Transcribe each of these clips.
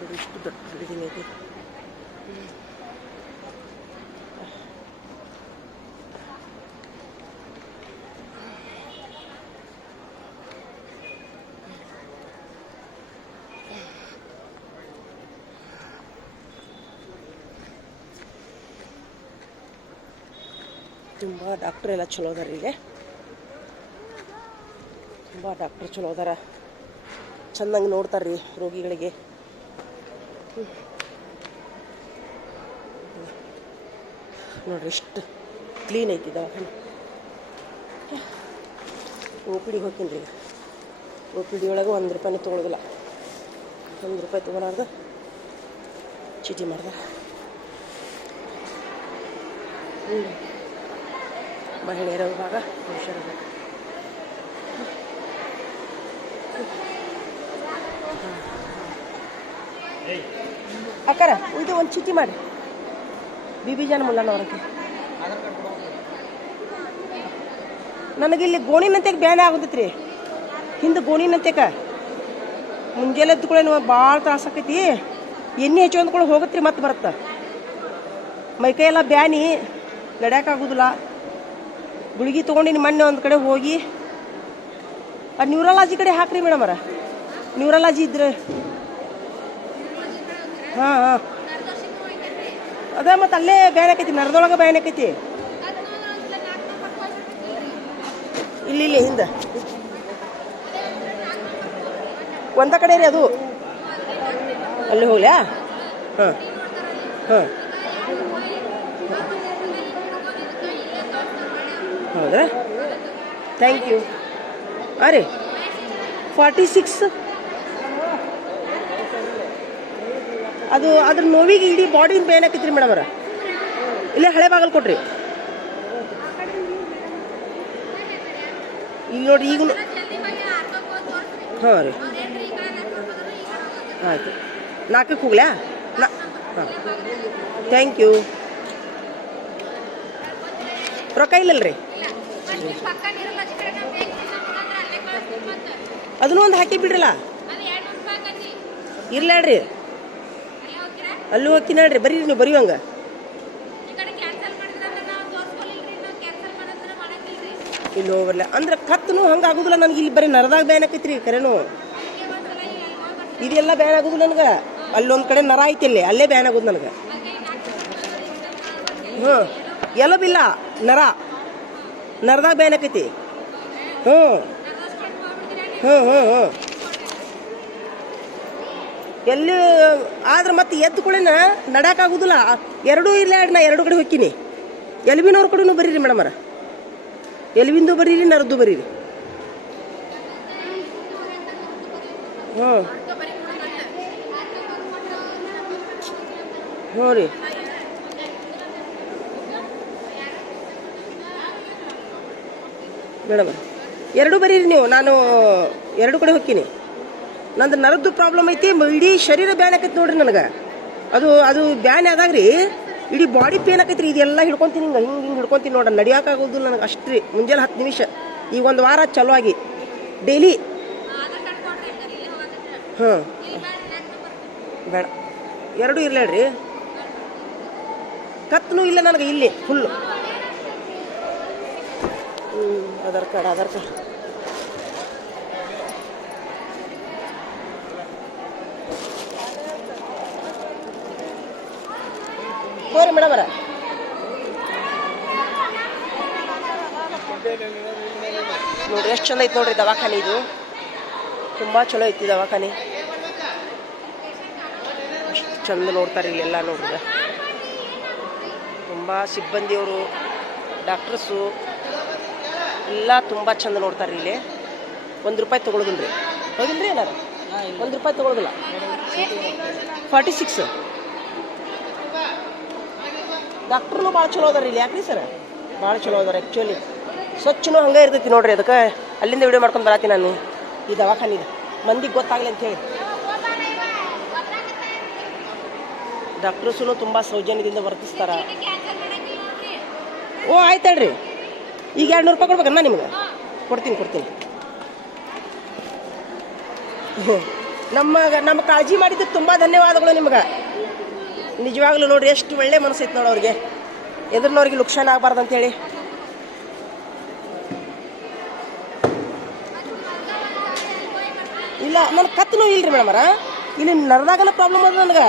ನೋಡಿ ಇಷ್ಟು ದೊಡ್ಡ ಬಿಲ್ಡಿಂಗ್ ಐತಿ. ತುಂಬ ಡಾಕ್ಟ್ರ್ ಎಲ್ಲ ಚಲೋ ಅದಾರ ಇಲ್ಲಿ. ತುಂಬ ಡಾಕ್ಟ್ರ್ ಚಲೋ ಅದಾರ, ಚೆಂದಂಗೆ ನೋಡ್ತಾರ್ರಿ ರೋಗಿಗಳಿಗೆ. ನೋಡ್ರಿ ಎಷ್ಟು ಕ್ಲೀನ್ ಐತಿ ದವಾಖಾನೆ. ಒ ಪಿ ಡಿಗೆ ಹೋಗ್ತೀನಿ ರೀ. ಒ ಪಿ ಡಿ ಒಳಗೆ 1 ರೂಪಾಯಿನೂ ತೊಗೊಳೋದಿಲ್ಲ. 1 ರೂಪಾಯಿ ತೊಗೊಳಾರ್ದು ಚೀಟಿ ಮಾಡ್ದ. ಮಹಿಳೆಯರ ವಿಭಾಗ, ಪುರುಷರ ವಿಭಾಗ. ಅಕ್ಕಾರ ಇದು ಒಂದು ಚೀಟಿ ಮಾಡಿ ಬಿಬಿ ಜಾನ್ ಮುಲ್ಲಣ್ಣವ್ರಿಗೆ. ನನಗಿಲ್ಲಿ ಗೋಣಿನಂತೆಗೆ ಬ್ಯಾನೆ ಆಗೋದೈತ್ರಿ. ಹಿಂದೆ ಗೋಣಿನಂತೆಕ ಮುಂಜಾನೆ ಎದ್ದುಕೊಳ್ಳೆ ಭಾಳ ತ್ರಾಸ ಆಕೈತಿ. ಎಣ್ಣೆ ಹೆಚ್ಚು ಅಂದ್ಕೊಳ್ಳಿ ಹೋಗತ್ರಿ ಮತ್ತೆ ಬರುತ್ತೆ. ಮೈಕೈ ಎಲ್ಲ ಬ್ಯಾನಿ, ನಡ್ಯಾಕಾಗೋದಿಲ್ಲ. ಗುಳಿಗೆ ತೊಗೊಂಡಿನಿ ಮೊನ್ನೆ ಒಂದು ಕಡೆ ಹೋಗಿ. ಅದು ನ್ಯೂರಾಲಜಿ ಕಡೆ ಹಾಕ್ರಿ ಮೇಡಮರ. ನ್ಯೂರಾಲಜಿ ಇದ್ರೆ ಹಾಂ ಹಾಂ ಅದೇ ಮತ್ತು ಅಲ್ಲೇ ಬ್ಯಾನ್ ಆಕೈತಿ, ನರದೊಳಗೆ ಬ್ಯಾನ್ ಆಕೈತಿ. ಇಲ್ಲಿ ಹಿಂದೆ ಒಂದ ಕಡೆ ರೀ ಅದು. ಅಲ್ಲಿ ಹೋಗ್ಲ್ಯಾ? ಹಾಂ ಹಾಂ ಹೌದ್ರಾ? Thank you. ಹಾಂ ರೀ 46 ಅದು ಅದ್ರ ನೋವಿಗೆ ಇಡೀ ಬಾಡಿನ ಪೇನ್ ಆಕೈತ್ರಿ ಮೇಡಮರ. ಇಲ್ಲೇ ಹಳೆ ಬಾಗಲ್ ಕೊಟ್ರಿ. ಈಗ ನೋಡ್ರಿ ಈಗ ಹಾಂ ರೀ ಆಯ್ತು. 4ಕ್ಕೆ ಹೋಗ್ಲ್ಯಾ? ಹಾಂ ಥ್ಯಾಂಕ್ ಯು. ರೊಕ್ಕ ಇಲ್ಲಲ್ರಿ? ಅದನ್ನೂ ಒಂದು ಹಾಕಿ ಬಿಡ್ರಲ್ಲ. ಇರ್ಲಾಡ್ರಿ, ಅಲ್ಲಿ ಹೋಗ್ತೀನಿ ಹೇಳ್ರಿ. ಬರೀ ನೀವು ಬರೀವಂಗ. ಇಲ್ಲಿ ಹೋಗ್ಬರ್ಲ ಅಂದ್ರೆ ಕತ್ತನು ಹಂಗೆ ಆಗೋದಿಲ್ಲ ನನಗೆ. ಇಲ್ಲಿ ಬರೀ ನರದಾಗ ಬ್ಯಾನ್ ಆಕೈತ್ರಿ ಕರೆನು. ಇದೆಲ್ಲ ಬ್ಯಾನ್ ಆಗೋದು ನನಗೆ. ಅಲ್ಲೊಂದು ಕಡೆ ನರ ಐತಿ, ಅಲ್ಲೇ ಬ್ಯಾನ್ ಆಗೋದು ನನಗೆ. ಹಾಂ ಎಲ್ಲಬಿಲ್ಲ, ನರದಾಗ ಬ್ಯಾನ್ ಆಕೈತಿ. ಹ್ಞೂ ಹ್ಞೂ ಹ್ಞೂ ಹ್ಞೂ ಎಲ್ಲಿ ಆದ್ರೆ ಮತ್ತೆ ಎದ್ದು ಕೂಡೇನ ನಡಕ್ಕಾಗೋದಿಲ್ಲ. ಎರಡೂ ಇಲ್ಲ, ನಾ 2 ಕಡೆ ಹೋಗ್ತೀನಿ. ಎಲ್ವಿನವ್ರ ಕಡೆನೂ ಬರೀರಿ ಮೇಡಮರ. ಎಲ್ವಿಂದು ಬರೀರಿ, ನರದ್ದು ಬರೀರಿ. ಹ್ಞೂ ಹ್ಞೂ ರೀ. ಮೇಡಮ್ 2 ಬರೀರಿ ನೀವು. ನಾನು 2 ಕಡೆ ಹೋಗ್ತೀನಿ. ನಂದು ನರದ್ದು ಪ್ರಾಬ್ಲಮ್ ಐತಿ. ಇಡೀ ಶರೀರ ಬ್ಯಾನ್ ಆಕೈತಿ ನೋಡ್ರಿ ನನಗೆ. ಅದು ಬ್ಯಾನ್ ಆದಾಗ್ರಿ ಇಡೀ ಬಾಡಿ ಪೇನ್ ಆಕೈತ್ರಿ. ಇದೆಲ್ಲ ಹಿಡ್ಕೊತೀನಿ, ಹಿಂಗೆ ಹಿಡ್ಕೊತೀನಿ ನೋಡ್ರಿ. ನಡಿಯೋಕ್ಕಾಗೋದು ನನಗೆ ಅಷ್ಟ್ರಿ. ಮುಂಜಾನೆ 10 ನಿಮಿಷ. ಈಗ 1 ವಾರ ಚಲೋ ಆಗಿ ಡೈಲಿ. ಹಾಂ ಬೇಡ, 2 ಇರ್ಲೇಡ್ರಿ. ಕತ್ತನೂ ಇಲ್ಲ ನನಗೆ ಇಲ್ಲಿ ಫುಲ್ಲು. ಆಧಾರ್ ಕಾರ್ಡ್ ಹೋರಿ ಮೇಡಮರ. ನೋಡ್ರಿ ಎಷ್ಟು ಚಂದ ಐತಿ ನೋಡ್ರಿ ದವಾಖಾನೆ. ಇದು ತುಂಬ ಚಲೋ ಐತಿ ದವಾಖಾನೆ. ಅಷ್ಟು ಚಂದ ನೋಡ್ತಾರೆ ಇಲ್ಲೆಲ್ಲ ನೋಡ್ರಿ. ತುಂಬ ಸಿಬ್ಬಂದಿಯವರು, ಡಾಕ್ಟರ್ಸು ಎಲ್ಲ ತುಂಬ ಚಂದ ನೋಡ್ತಾರೆ ಇಲ್ಲಿ. 1 ರೂಪಾಯಿ ತೊಗೊಳೋದಿಲ್ಲ ರೀ. ಹೌದಿಲ್ಲ ರೀ ಏನಾರು? 1 ರೂಪಾಯಿ ತೊಗೊಳೋದಿಲ್ಲ. 46 ಡಾಕ್ಟ್ರೂ ಭಾಳ ಚಲೋ ಅದಾರ ಇಲ್ಲಿ. ಯಾಕ್ರಿ ಸರ್? ಭಾಳ ಚಲೋ ಅದಾರ ಆ್ಯಕ್ಚುಲಿ. ಸ್ವಚ್ಛನೂ ಹಂಗೆ ಇರ್ತೈತಿ ನೋಡ್ರಿ. ಅದಕ್ಕೆ ಅಲ್ಲಿಂದ ವಿಡಿಯೋ ಮಾಡ್ಕೊಂಡು ಬರತ್ತೀನಿ ನಾನು ಈ ದವಾಖಾನಿಗೆ, ಮಂದಿಗೆ ಗೊತ್ತಾಗಲಿ ಅಂಥೇಳಿ. ಡಾಕ್ಟರ್ಸೂ ತುಂಬ ಸೌಜನ್ಯದಿಂದ ವರ್ತಿಸ್ತಾರ. ಓ ಆಯ್ತು ಹೇಳ್ರಿ. ಈಗ 200 ರೂಪಾಯಿ ಕೊಡ್ಬೇಕನ್ನ ನಿಮ್ಗೆ? ಕೊಡ್ತೀನಿ. ನಮ್ಮ ಕಾಳಜಿ ಮಾಡಿದ್ದಕ್ಕೆ ತುಂಬ ಧನ್ಯವಾದಗಳು ನಿಮ್ಗೆ. ನಿಜವಾಗ್ಲೂ ನೋಡ್ರಿ ಎಷ್ಟು ಒಳ್ಳೆ ಮನಸ್ಸೈತೆ ನೋಡಿ ಅವ್ರಿಗೆ, ಎದುರಿನವ್ರಿಗೆ ಲುಕ್ಷಾನ ಆಗಬಾರ್ದು ಅಂತೇಳಿ. ಇಲ್ಲ ನನಗೆ ಕತ್ತೂ ಇಲ್ರಿ ಮೇಡಮರ, ಇಲ್ಲಿ ನರದಾಗನ ಪ್ರಾಬ್ಲಮ್ ಅದ. ನನಗೆ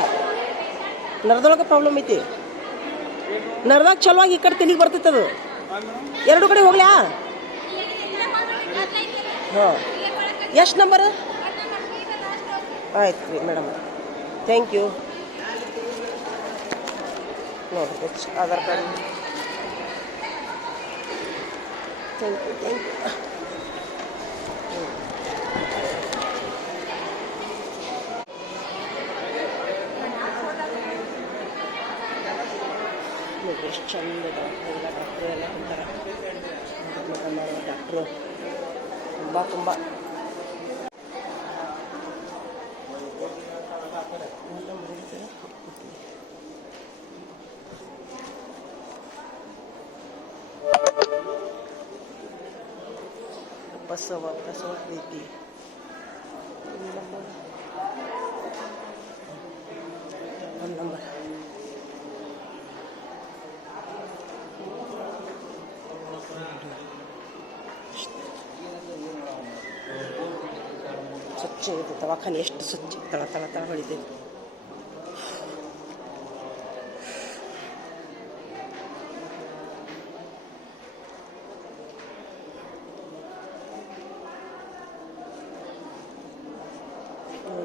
ನರದೊಳಗೆ ಪ್ರಾಬ್ಲಮ್ ಐತಿ. ನರದಾಗ ಚಲೋವಾಗಿ ಈ ಕಡೆ ತಲೆಗೆ ಬರ್ತೈತೆ ಅದು. ಎರಡು ಕಡೆ ಹೋಗ್ಲ್ಯಾ? ಹಾಂ, ಎಷ್ಟು ನಂಬರ್? ಆಯ್ತು ರೀ ಮೇಡಮ್, ಥ್ಯಾಂಕ್ ಯು. ನೋಡಿರಿ Aadhaar card. Thank you thank you. ನೋಡಿರಿ ಎಷ್ಟು ಚಂದ ಎಲ್ಲ ಡಾಕ್ಟ್ರು ಎಲ್ಲ ಅಂತಾರೆ. ಡಾಕ್ಟ್ರು ತುಂಬ ಬಸವ ಪ್ರೀತಿ ಒಂದು ನಂಬರ್. ಸ್ವಚ್ಛ ಇದೆ ದವಾಖಾನೆ, ಎಷ್ಟು ಸ್ವಚ್ಛ ತಳ ತಳ ತಳಗಳಿದೆ.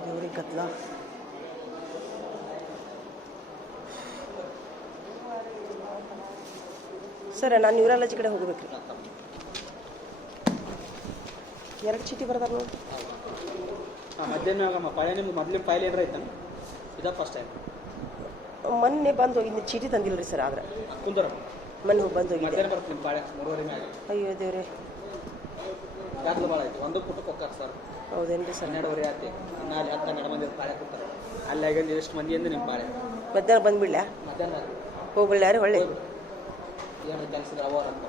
ದೇವ್ರಿಗೆ ಗದ್ದಲ. ಸರ್ ನಾನು ನ್ಯೂರಾಲಜಿ ಕಡೆ ಹೋಗ್ಬೇಕ್ರಿ. 2 ಚೀಟಿ ಬರ್ದಾರ ನೋಡಿ. ಮಧ್ಯಾಹ್ನ ಪಾಳೆ ನಿಮ್ಗೆ ಮೊದಲೇ ಪಾಯಿಲೆ ಏನಾರ ಐತಾನ? ಇದ ಫಸ್ಟ್ ಟೈಮ್? ಮೊನ್ನೆ ಬಂದು ಹೋಗಿದ್ದು, ಚೀಟಿ ತಂದಿಲ್ಲ ರೀ ಸರ್. ಆದ್ರೆ ಕುಂದರ ಮೊನ್ನೆ ಹೋಗಿ ಬಂದು ಹೋಗಿದ್ದೆ. ಮಧ್ಯಾಹ್ನ ಬರ್ತೀನಿ ಪಾಳೆ 3:30 ಮ್ಯಾಗ. ಅಯ್ಯೋ ದೇವ್ರೆ, ಯಾತ್ರೆ ಭಾಳ ಐತಿ. ಒಂದು ಪುಟ್ಟಕ್ಕೆ ಹೋಗ್ತಾರೆ ಸರ್. ಹೌದೇನು ರೀ ಸರ್? 12:30 ಆಯ್ತು. ನಾಳೆ 10-12 ಮಂದಿ ಪಾಳೆ ಕೊಡ್ತಾರೆ. ಅಲ್ಲಿ ಆಗಂದು ಎಷ್ಟು ಮಂದಿ ಅಂದ್ರೆ ನಿಮ್ಮ ಪಾಳೆ ಮಧ್ಯಾಹ್ನ ಬಂದ್ಬಿಡ್ಲ? ಮಧ್ಯಾಹ್ನ ಹೋಗ್ಬಿಡ್ಲ ರೀ? ಒಳ್ಳೆ ಏನು ಕೆಲಸದ ಅವರ ಅಂತ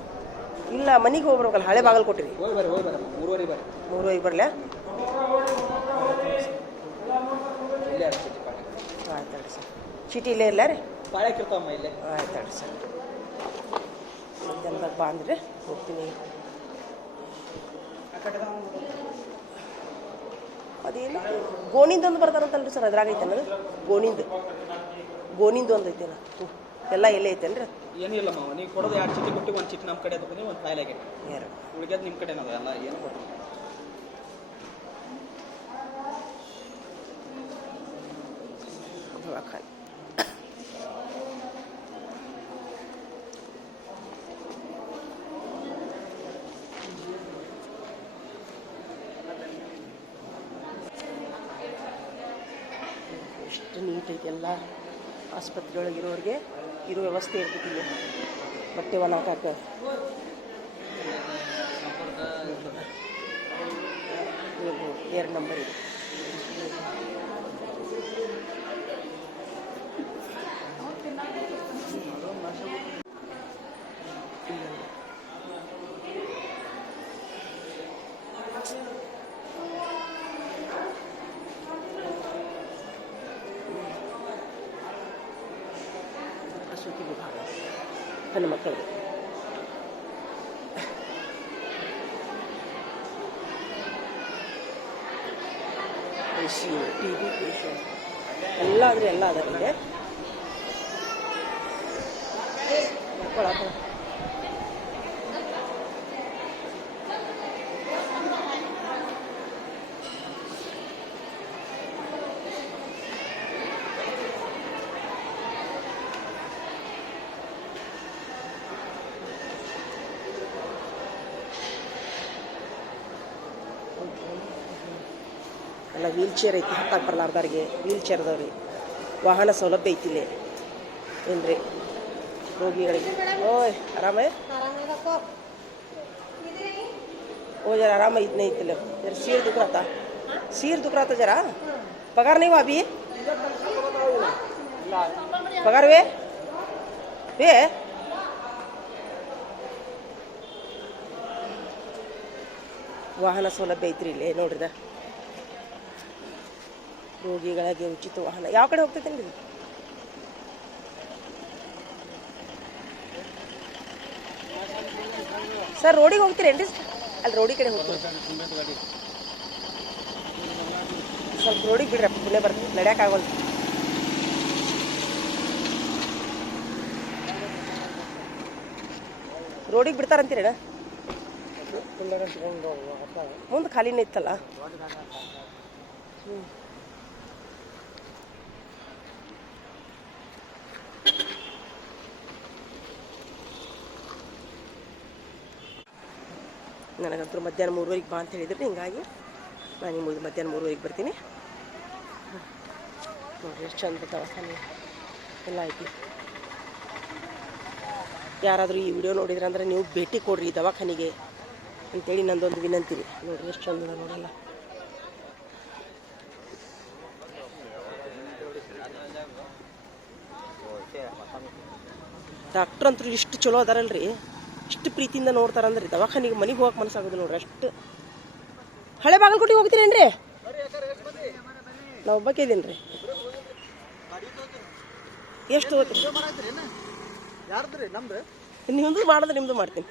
ಇಲ್ಲ, ಮನೆಗೆ ಹೋಗ್ಬೇಕಲ್ಲ. ಹಳೆ ಬಾಗಲ್ ಕೊಟ್ಟಿರಿ. ಹೋಗಿ ಬರ್ರಿ 3:30 ಬರ್ರಿ. 3:30 ಬರ್ಲ? ಇಲ್ಲೇ ಚೀಟಿ ಪಾಳೆ. ಆಯ್ತು ಹೇಳ್ರಿ ಸರ್. ಚೀಟಿ ಇಲ್ಲೇ ಇಲ್ಲ ರೀ? ಪಾಳೆ ಇರ್ತಾವಮ್ಮ ಇಲ್ಲೇ. ಆಯ್ತು ಹೇಳ್ರಿ ಸರ್. ಮಧ್ಯಾಹ್ನದಾಗ ಬಾ ಅಂದ್ರೆ ಹೋಗ್ತೀನಿ. ಅದೇನು ಗೋಣಿಂದೊಂದು ಬರ್ತಾರಂತಲ್ರಿ ಸರ್? ಅದ್ರಾಗೈತೆ ಅನ್ನೋದು ಗೋಣಿಂದು ಒಂದು ಐತೇನ? ಎಲ್ಲ ಎಲ್ಲೇ ಐತೇನ್ರಿ? ಏನಿಲ್ಲ ಮಾವ, ನೀವು ಕೊಡೋದು 2 ಚೀಟಿ ಕೊಟ್ಟು 1 ಚೀಟಿ ನಮ್ಮ ಕಡೆ ತಗೊಂಡು 1 ಫೈಲ್ ಆಗೈತೆ. ಯಾರು ಉಳಿಯೋದು ನಿಮ್ಮ ಕಡೆ ನಾವು ಎಲ್ಲ ಏನು ಕೊಟ್ಟು ದವಾಖಾನೆ. ಎಷ್ಟು ನೀಟ್ ಐತಿ. ಎಲ್ಲ ಆಸ್ಪತ್ರೆಯೊಳಗಿರೋರಿಗೆ ಇರೋ ವ್ಯವಸ್ಥೆ ಇರ್ತೈತಿ. ಇಲ್ಲಿ ಬಟ್ಟೆ ಒಣಗಾಕ ಎರಡು ನಂಬರ್ ಇದೆ. ಪ್ರಸೂತಿ ವಿಭಾಗ ಹೆಣ್ಣು ಮಕ್ಕಳಿಗೆ. TB ಪೇಷಂಟ್ ಎಲ್ಲ ಅಂದರೆ ಎಲ್ಲ ಅದ ಇದೆ. ಎಲ್ಲ ವೀಲ್ ಚೇರ್ ಐತಿ. ಹತ್ತಾಗ ಬರಲಾರ್ದವ್ರಿಗೆ ವೀಲ್ ಚೇರ್ದವ್ರಿಗೆ ವಾಹನ ಸೌಲಭ್ಯ ಐತಿಲ್ಲಿ ಏನ್ರಿ ರೋಗಿಗಳಿಗೆ. ಓಯ್ ಆರಾಮ? ಓ ಜರ ಆರಾಮ ಐತನೇ ಐತಿಲ್ಲ. ಜರ सीर दुखराता जरा पगार नहीं हुआ अभी? पगार वे ವಾಹನ ಸೌಲಭ್ಯ ಐತ್ರಿ ಇಲ್ಲಿ ನೋಡ್ರಿದ. ರೋಗಿಗಳಿಗೆ ಉಚಿತ ವಾಹನ ಯಾವ ಕಡೆ ಹೋಗ್ತೈತೇನು ರೀ? ಸರ್ ರೋಡಿಗೆ ಹೋಗ್ತೀರೇನು ರೀ? ಅಲ್ಲಿ ರೋಡಿ ಕಡೆ ಹೋಗ್ತೀರಿ ಸ್ವಲ್ಪ ರೋಡಿಗೆ ಬಿಡ್ರಿ ಪುಣ್ಯ ಬರ್ತದೆ ನಡೆಯೋಕ್ಕಾಗಲ್ಲ. ರೋಡಿಗೆ ಬಿಡ್ತಾರಂತೀರೇನ? ಮುಂದೆ ಖಾಲಿನೇ ಇತ್ತಲ್ಲ. ನನಗಂತೂ ಮಧ್ಯಾಹ್ನ 3:30 ಬಾ ಅಂತ ಹೇಳಿದ್ರು, ಹಿಂಗಾಗಿ ನಾನು ನಿಮಗೆ ಮಧ್ಯಾಹ್ನ 3:30 ಬರ್ತೀನಿ. ನೋಡಿರಿ ಎಷ್ಟು ಚಂದ ದವಾಖಾನೆ ಎಲ್ಲ ಐತಿ. ಯಾರಾದರೂ ಈ ವಿಡಿಯೋ ನೋಡಿದ್ರಂದ್ರೆ ನೀವು ಭೇಟಿ ಕೊಡ್ರಿ ಈ ದವಾಖಾನೆಗೆ ಅಂತೇಳಿ ನಂದೊಂದು ವಿನಂತಿ ರೀ. ನೋಡಿರಿ ಎಷ್ಟು ಚಂದ ನೋಡಲ್ಲ. ಡಾಕ್ಟ್ರ್ ಅಂತೂ ಇಷ್ಟು ಚಲೋ ಅದಾರಲ್ರಿ, ಇಷ್ಟು ಪ್ರೀತಿಯಿಂದ ನೋಡ್ತಾರಂದ್ರಿ ದವಾಖಾನಿಗೆ ಮನೆಗೆ ಹೋಗಕ್ಕೆ ಮನಸ್ಸಾಗೋದು ನೋಡ್ರಿ. ಅಷ್ಟು ಹಳೆ ಬಾಗಲಕೋಟೆಗೆ ಹೋಗ್ತೀರೇನ್ರಿ? ನಾವು ಒಬ್ಬಕ್ಕೆ ಇದ್ದೀನಿ ರೀ. ಎಷ್ಟು ಹೋಗ್ತೀರಿ? ಯಾರ್ದ್ರಿ? ನಮ್ದು. ನಿಮ್ದು ಮಾಡಿದ್ರೆ ನಿಮ್ದು ಮಾಡ್ತೀನಿ.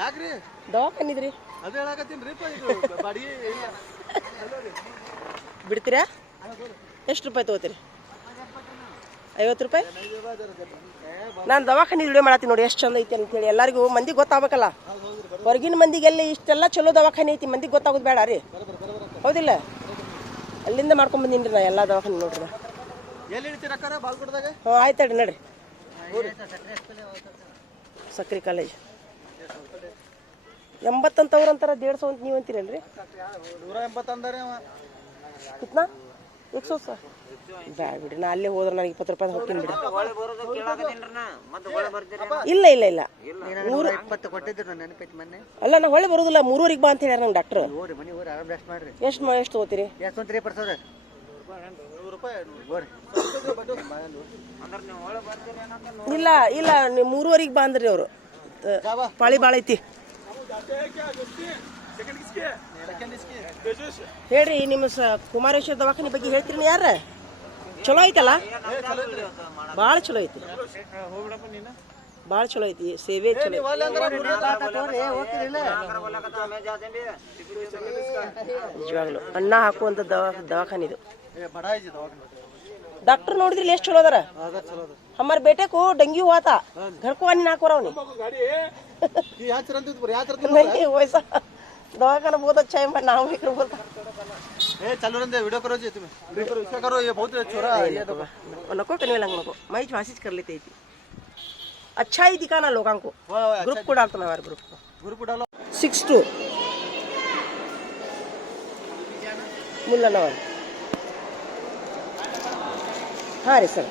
ಯಾಕ್ರಿ? ದವಾಖಾನಿದ್ರಿ ಅದು ಹೇಳಕತ್ತೀನಿ ರೀ. ಬಾಡಿಗೆ ಬಿಡ್ತೀರಾ? ಎಷ್ಟು ರೂಪಾಯಿ ತೊಗೋತೀರಿ? 50 ರೂಪಾಯಿ. ನಾನು ದವಾಖಾನೆ ವಿಡಿಯೋ ಮಾಡತ್ತೀನಿ ನೋಡಿ ಎಷ್ಟು ಚಂದ ಐತಿ ಅಂತೇಳಿ. ಎಲ್ಲರಿಗೂ ಮಂದಿಗೆ ಗೊತ್ತಾಗಬೇಕಲ್ಲ. ಹೊರಗಿನ ಮಂದಿಗೆಲ್ಲ ಇಷ್ಟೆಲ್ಲ ಚಲೋ ದವಾಖಾನೆ ಐತಿ, ಮಂದಿಗೆ ಗೊತ್ತಾಗೋದು ಬೇಡ ರೀ, ಹೌದಿಲ್ಲ? ಅಲ್ಲಿಂದ ಮಾಡ್ಕೊಂಡ್ ಬಂದೀನಿ ರೀ ನಾ ಎಲ್ಲ ದವಾಖಾನೆ ನೋಡ್ರಿ. ಹಾಂ ಆಯ್ತು ಹೇಳ್ರಿ ನೋಡ್ರಿ. ಸಕ್ರಿ ಕಾಲೇಜ್ 80 ಅಂತವ್ರು ಅಂತಾರ, 150 ಅಂತ ನೀವು ಅಂತೀರಲ್ರಿ? 180 ಅಂದಾರೆ. ಕಿತ್ನಾ 100 ಸರ್ ಬ್ಯಾ ಬಿಡ್ರಿ. ನಾ ಅಲ್ಲೇ ಹೋದ್ರೆ ನನಗೆ 20 ರೂಪಾಯಿ ಹೋಗ್ತೀನಿ ಬಿಡ್ರಿ. ಇಲ್ಲ ಇಲ್ಲ ಇಲ್ಲ 120 ಕೊಟ್ಟಿದ್ರು ನಾನು ನೆನಪೈತಿ ಮೊನ್ನೆ. ಅಲ್ಲ ನಾ ಹೊಳೆ ಬರೋದಿಲ್ಲ, 3:30 ಬಾ ಅಂತ ಹೇಳ್ಯಾರ ನಂಗೆ ಡಾಕ್ಟ್ರ್. ಹೋರಿ ಮನೆ ಹೋರಿ ಆರಾಮ್ ರೆಸ್ಟ್ ಮಾಡ್ರಿ. ಎಷ್ಟು ತೊಗೋತೀರಿ? ಎಷ್ಟು ತೊಂತ್ರಿ? 100 ಇಲ್ಲ ಇಲ್ಲ ನೀವು 3:30 ಬಾ ಅಂದ್ರಿ ಅವರು. ಪಾಳಿ ಭಾಳ ಐತಿ ಹೇಳ್ರಿ. ನಿಮ್ಮ ಕುಮಾರೇಶ್ವರ ದವಾಖಾನೆ ಬಗ್ಗೆ ಹೇಳ್ತೀರಿ ಯಾರ? ಚಲೋ ಐತಲ್ಲ, ಭಾಳ ಚಲೋ ಐತಿ, ಭಾಳ ಚಲೋ ಐತಿ. ಸೇವೆ ಚಲೋ. ನಿಜವಾಗ್ಲು ಅನ್ನ ಹಾಕುವಂತ ದವಾಖಾನೆ ಇದು. डॉक्टर नोड़ी ಎಷ್ಟು ಚಲೋ ಅದಾರ हमार बेटे को डेंगू हुआ था घर को आनी ना को रहा नहीं वैसा दवाखाना बहुत अच्छा है मैं नाम लेकर बोलता ए चलो रंदे वीडियो करो जी तुम्हें वीडियो करो इसका करो ये बहुत छोरा ये तो नको करने लग नको मैं मैसेज कर लेते थी अच्छा ही दिखाना लोगों को ग्रुप को डालता मैं हमारे ग्रुप को डालो 62 मुल्ला नवाल हाँ ರೀ ಸರ್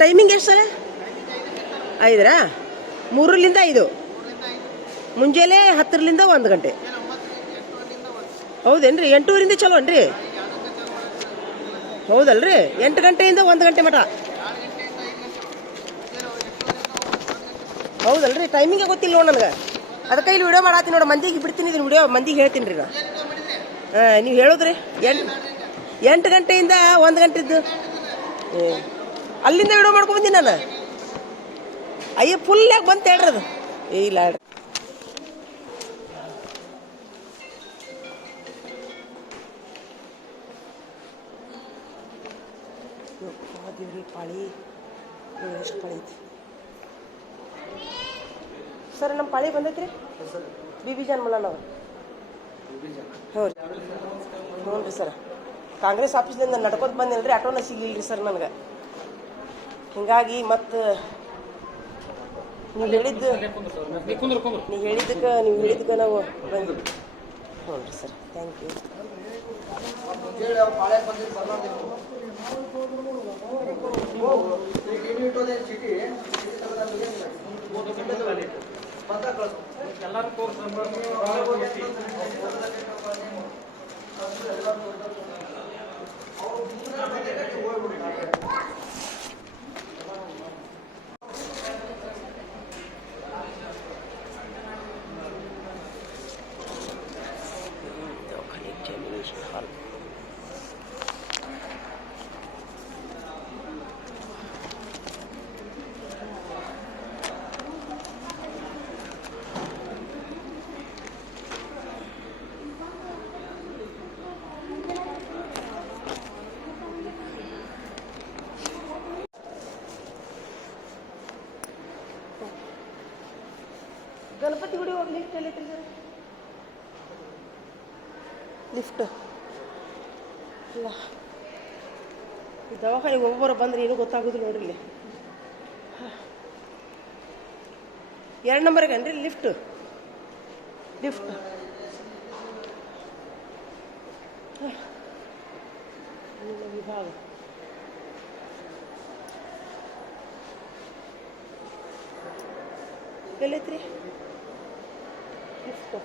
ಟೈಮಿಂಗ್ ಎಷ್ಟು ಸರ್ 5ರಾ 3ರಿಂದ 5 ಮುಂಜಾನೆ 10ರಿಂದ 1 ಗಂಟೆ ಹೌದೇನ್ರಿ 8ರಿಂದ ಚಲೋ ಅನ್ರಿ ಹೌದಲ್ರಿ 8 ಗಂಟೆಯಿಂದ 1 ಗಂಟೆ ಮಟ ಹೌದಲ್ರಿ ಟೈಮಿಂಗ್ ಗೊತ್ತಿಲ್ಲ ನೋಡಿ ನನಗೆ ಅದಕ್ಕೆ ಇಲ್ಲಿ ವಿಡಿಯೋ ಮಾಡತ್ತೀನಿ ನೋಡಿ ಮಂದಿಗೆ ಬಿಡ್ತೀನಿ ಇದನ್ನ ವಿಡಿಯೋ ಮಂದಿಗೆ ಹೇಳ್ತೀನಿ ರೀ ನಾನು ನೀವು ಹೇಳೋದ್ರಿ 8 ಗಂಟೆಯಿಂದ 1 ಗಂಟೆದ್ದು ಅಲ್ಲಿಂದ ವಿಡಿಯೋ ಮಾಡ್ಕೊಂಡು ಬಂದೀನಿ ನಾನು ಅಯ್ಯೋ ಫುಲ್ ಯಾಕೆ ಬಂತ ಹೇಳ್ರಿ ಅದು ಇಲ್ಲ ಹೇಳ್ರಿ ದೇವ್ರಿ ಪಾಳಿ ಎಷ್ಟು ಪಾಳಿ ಐತಿ ಸರ್ ನಮ್ಮ ಪಾಳಿ ಬಂದೈತ್ರಿ ಬಿ ಜಾನ್ ಮುಲ್ಲನವ್ರು ಹ್ಞೂ ರೀ ಹ್ಞೂ ರೀ ಸರ್ ಕಾಂಗ್ರೆಸ್ ಆಫೀಸ್ನಿಂದ ನಡ್ಕೊತ ಬಂದಿಲ್ರಿ ಆಟೋನ ಸಿಗಲಿಲ್ಲ ರೀ ಸರ್ ನನಗೆ ಹಿಂಗಾಗಿ ಮತ್ತು ನೀವು ಹೇಳಿದ್ದಕ್ಕೆ ನಾವು ಬಂದ್ವಿ ಹ್ಞೂ ರೀ sir thank you all. Ganapati ಗುಡಿ ಹೋಗಿ ಲಿಫ್ಟ್ ಎಲ್ಲೈತ್ರಿ ಸರ್? ಲಿಫ್ಟ್ ಇಲ್ಲ. ಈ ದವಾಖಾನೆಗೆ ಒಬ್ಬರು ಬಂದ್ರೆ ಏನೂ ಗೊತ್ತಾಗೋದಿಲ್ಲ ನೋಡ್ರಿ ಇಲ್ಲಿ. 2 ನಂಬರ್ಗೇನ್ರಿ ಲಿಫ್ಟ್? ಲಿಫ್ಟ್ ವಿಭಾಗ. ಎಲ್ಲೈತ್ರಿ ಲಿಫ್ಟ್?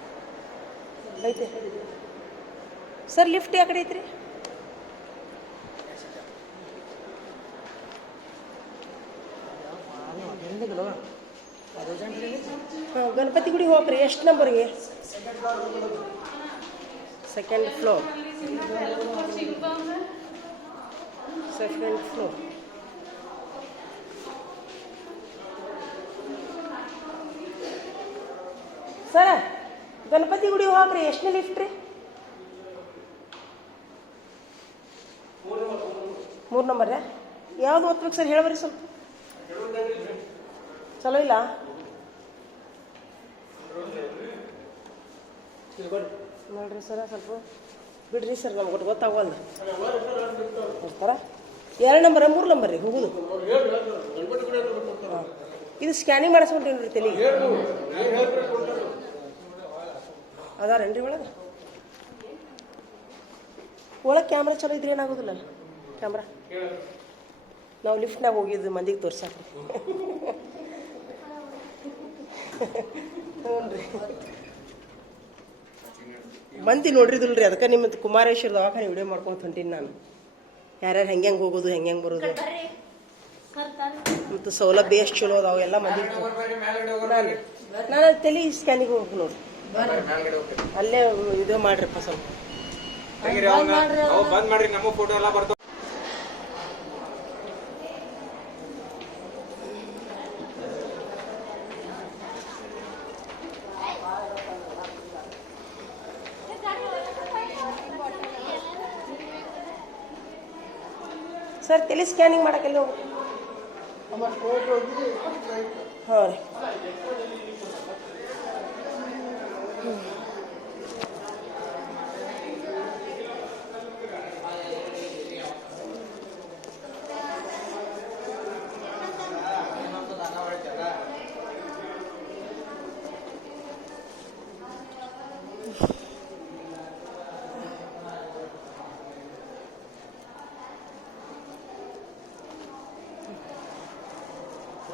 ಐತೆ ಸರ್. ಲಿಫ್ಟ್ ಯಾ ಕಡೆ ಐತ್ರಿ? ಹಾಂ, ಗಣಪತಿ ಗುಡಿ ಹೋಗ್ರಿ. ಎಷ್ಟು ನಂಬರ್ಗೆ? 2nd floor. 2nd floor. ಸರ, ಗಣಪತಿ ಗುಡಿ ಹೋಗ್ರಿ. ಎಷ್ಟನೇ ಲಿಫ್ಟ್ ರೀ? 3 ನಂಬರ್. ಯಾವ್ದು ಓದ್ಬೇಕು ಸರ್? ಹೇಳ್ಬರಿ ಸ್ವಲ್ಪ. ಚಲೋ ಇಲ್ಲ ನೋಡ್ರಿ ಸರ. ಸ್ವಲ್ಪ ಬಿಡ್ರಿ ಸರ್, ನಮ್ಗೆ ಒಟ್ಟು ಗೊತ್ತಾಗಲ್ಲ. ಬರ್ತಾರ? 2 ನಂಬರ್ 3 ನಂಬರ್ ರೀ ಹೋಗುದು? ಹಾಂ, ಇದು ಸ್ಕ್ಯಾನಿಂಗ್ ಮಾಡಿಸ್ಕೊಂಡ್ರಿ ನೋಡ್ರಿ ತೆಲಿಗೆ. ಅದಾರೇನ್ರಿ ಒಳಗೆ? ಒಳಗೆ ಕ್ಯಾಮ್ರಾ ಚಲೋ ಇದ್ರೆ ಏನಾಗೋದಿಲ್ಲ ಕ್ಯಾಮ್ರಾ. ನಾವು ಲಿಫ್ಟ್ನಾಗ ಹೋಗಿದ್ದು ಮಂದಿಗೆ ತೋರ್ಸಾಕ. ಹ್ಞೂ ರೀ, ಮಂದಿ ನೋಡ್ರಿದಿಲ್ರಿ. ಅದಕ್ಕೆ ನಿಮ್ಮದು ಕುಮಾರೇಶ್ವರ ದವಾಖಾನೆ ವಿಡಿಯೋ ಮಾಡ್ಕೊಂಡು ಹೊಂಟೀನಿ ನಾನು. ಯಾರ್ಯಾರು ಹೆಂಗೆ ಹೋಗೋದು, ಹೆಂಗೆ ಬರೋದು, ಮತ್ತು ಸೌಲಭ್ಯ ಎಷ್ಟು ಚಲೋ ಅದಾವ ಎಲ್ಲ ಮಂದಿ. ನಾನು ತಲೆ ಸ್ಕ್ಯಾನಿಗೆ ಹೋಗ್ಬೇಕು ನೋಡ್ರಿ. ಅಲ್ಲೇ ವಿಡಿಯೋ ಮಾಡ್ರಿಪ್ಪ ಸ್ವಲ್ಪ. ಬಂದ್ ಮಾಡ್ರಿ, ನಮ್ಮ ಫೋಟೋ ಎಲ್ಲ ಬರ್ತಾವ. ಸರ್, ತಲೆ ಸ್ಕ್ಯಾನಿಂಗ್ ಮಾಡಕ್ಕೆಲ್ಲ ಹೋಗ್ಬೇಕು? ಹಾಂ ರೀ.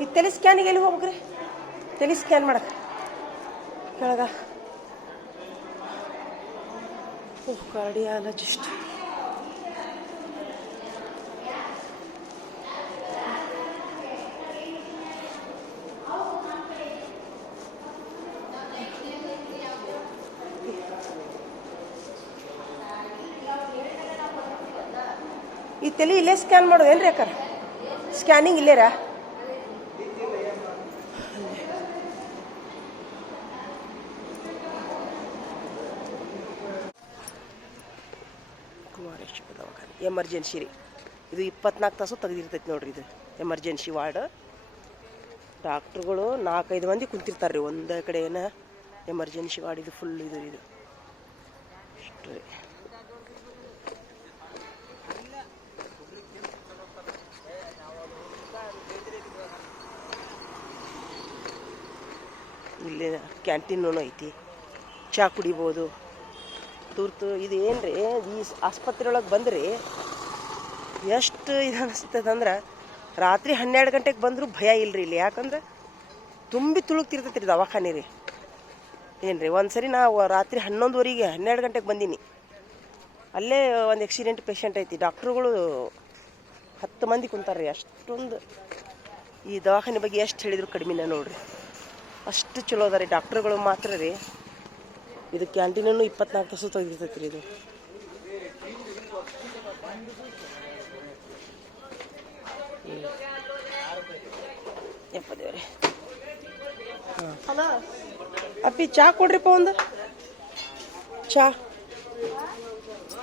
ಈ ತಲೆ ಸ್ಕ್ಯಾನಿಗೆ ಎಲ್ಲಿ ಹೋಗ್ಬೇಕ್ರಿ? ತಲೆ ಸ್ಕ್ಯಾನ್ ಮಾಡಕ್ಕೆ ಕೆಳಗ ಕಾರ್ಡಿಯಾಲಜಿಸ್ಟ್. ಈ ತಲೆ ಇಲ್ಲೇ ಸ್ಕ್ಯಾನ್ ಮಾಡೋದು ಏನ್ರಿ ಅಕ್ಕಾರ? ಸ್ಕ್ಯಾನಿಂಗ್ ಇಲ್ಲೇರಾ? ಕುಮಾರೇಶ್ವರ ದವಾಖಾನೆ ಎಮರ್ಜೆನ್ಸಿ ರೀ. ಇದು 24 ತಾಸು ತೆಗೆದಿರ್ತೈತಿ ನೋಡ್ರಿ. ಇದು ಎಮರ್ಜೆನ್ಸಿ ವಾರ್ಡ್. ಡಾಕ್ಟ್ರುಗಳು 4-5 ಮಂದಿ ಕುಂತಿರ್ತಾರೆ ರೀ ಒಂದು ಕಡೆ. ಏನ ಎಮರ್ಜೆನ್ಸಿ ವಾರ್ಡ್ ಇದು ಫುಲ್. ಇದು ಇಷ್ಟು ರೀ. ಇಲ್ಲಿ ಕ್ಯಾಂಟೀನೂ ಐತಿ, ಚಹಾ ಕುಡಿಬೋದು. ತುರ್ತು ಇದು ಏನ್ರಿ, ಈ ಆಸ್ಪತ್ರೆ ಒಳಗೆ ಬಂದ್ರಿ ಎಷ್ಟು ಇದು ಅನಿಸ್ತದಂದ್ರೆ, ರಾತ್ರಿ 12 ಗಂಟೆಗೆ ಬಂದರೂ ಭಯ ಇಲ್ಲರಿ ಇಲ್ಲಿ. ಯಾಕಂದ್ರೆ ತುಂಬಿ ತುಳುಕ್ತಿರ್ತೈತಿ ರೀ ದವಾಖಾನೆ ರೀ. ಏನ್ರಿ, ಒಂದು ಸರಿ ನಾವು ರಾತ್ರಿ 11:30ಗೆ 12 ಗಂಟೆಗೆ ಬಂದೀನಿ. ಅಲ್ಲೇ ಒಂದು ಆಕ್ಸಿಡೆಂಟ್ ಪೇಷಂಟ್ ಐತಿ. ಡಾಕ್ಟ್ರುಗಳು 10 ಮಂದಿ ಕುಂತಾರೆ ರೀ. ಅಷ್ಟೊಂದು ಈ ದವಾಖಾನೆ ಬಗ್ಗೆ ಎಷ್ಟು ಹೇಳಿದ್ರು ಕಡಿಮೆನ ನೋಡ್ರಿ. ಅಷ್ಟು ಚಲೋ ಅದ ರೀ ಡಾಕ್ಟ್ರುಗಳು ಮಾತ್ರ ರೀ. ಇದು ಕ್ಯಾಂಟೀನೂ 24 ತಾಸು ತೆಗೆದಿರ್ತೈತಿ ರೀ ಇದು. ಯಪ್ಪ ದೇವ್ರೆ. ಅಪ್ಪಿ ಚಾ ಕೊಡ್ರಿಪ್ಪ, ಒಂದು ಚಾ,